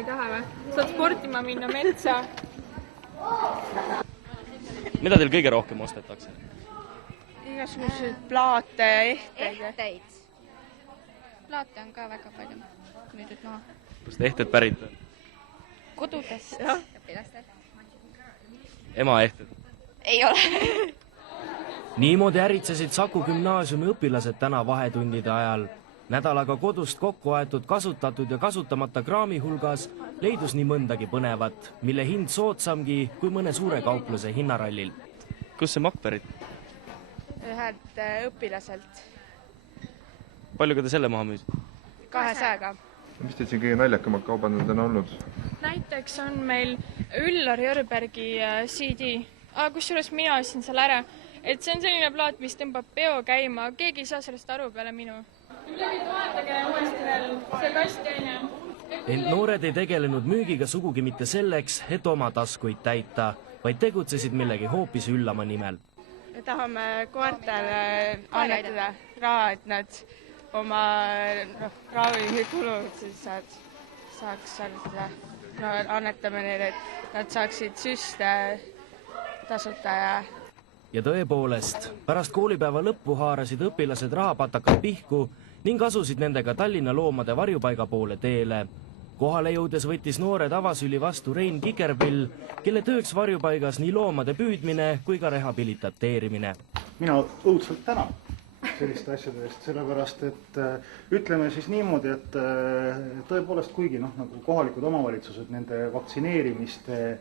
ei taha või? Saad sportima minna metsa. Mida teil kõige rohkem ostetakse? Igasuguseid plaate ja ehteid. Plaate on ka väga palju müüdud maha. Kust ehted pärit? Kodudest. Õpilastel. Ema ehted? Ei ole. Niimoodi äritsesid Saku gümnaasiumi õpilased täna vahetundide ajal. Nädalaga kodust kokku aetud kasutatud ja kasutamata kraami hulgas leidus nii mõndagi põnevat, mille hind soodsamgi kui mõne suure kaupluse hinnarallil. Kus see makk pärit? Ühelt õpilaselt. Palju te selle maha müüs? 200-ga. Mis teid siin kõige naljakamad kaubandused on olnud? Näiteks on meil Üllar Jörbergi CD, kusjuures mina ostsin selle ära, et see on selline plaat, mis tõmbab peo käima, keegi ei saa sellest aru peale minu. Midagi toetage uuesti veel, see kast teine. Ent noored ei tegelenud müügiga sugugi mitte selleks, et oma taskuid täita, vaid tegutsesid millegi hoopis üllama nimel. Me tahame koertele annetada raha, et nad oma ravikulud siis saaks saada. No, annetame neile, et nad saaksid süste tasuta ja tõepoolest, pärast koolipäeva lõppu haarasid õpilased rahapatakad pihku ning asusid nendega Tallinna loomade varjupaiga poole teele. Kohale jõudes võttis noored avasüli vastu Rein Kikerpill, kelle tööks varjupaigas nii loomade püüdmine kui ka rehabilitateerimine. Mina õudselt tänan selliste asjade eest, sellepärast, et ütleme siis niimoodi, et tõepoolest kuigi nagu kohalikud omavalitsused nende vaktsineerimiste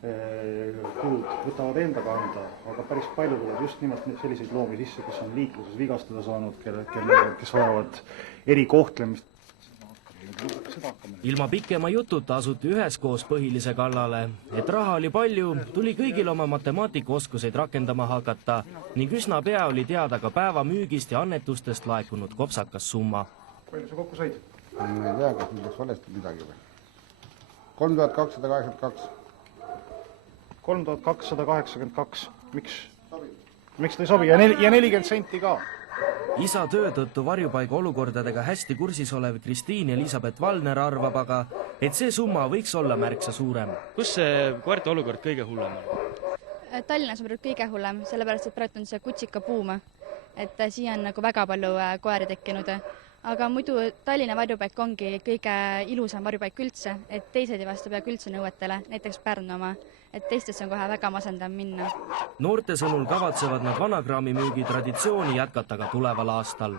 kulud võtavad enda kanda, aga päris palju tuleb just nimelt selliseid loomi sisse, kes on liikluses vigastada saanud, kes vajavad erikohtlemist. Ilma pikema jututa asuti üheskoos põhilise kallale, et raha oli palju, tuli kõigil oma matemaatikaoskuseid rakendama hakata ning üsna pea oli teada ka päeva müügist ja annetustest laekunud kopsakas summa. Palju sa kokku said? Ei tea, kas meil oleks valesti midagi või? 3282. 3282. Miks ta ei sobi? Ja 40 senti ka. Isa töö tõttu varjupaiga olukordadega hästi kursis olev Kristiin Elisabeth Valner arvab aga, et see summa võiks olla märksa suurem. Kus see koerte olukord kõige hullem on? Tallinnas on kõige hullem, sellepärast, et praegu on see kutsika buum. Et siia on nagu väga palju koeri tekkinud. Aga muidu Tallinna varjupaik ongi kõige ilusam varjupaik üldse, et teised ei vasta peaaegu üldse nõuetele, näiteks Pärnu oma, et teistesse on kohe väga masendav minna. Noorte sõnul kavatsevad nad vanakraami müügi traditsiooni jätkata ka tuleval aastal.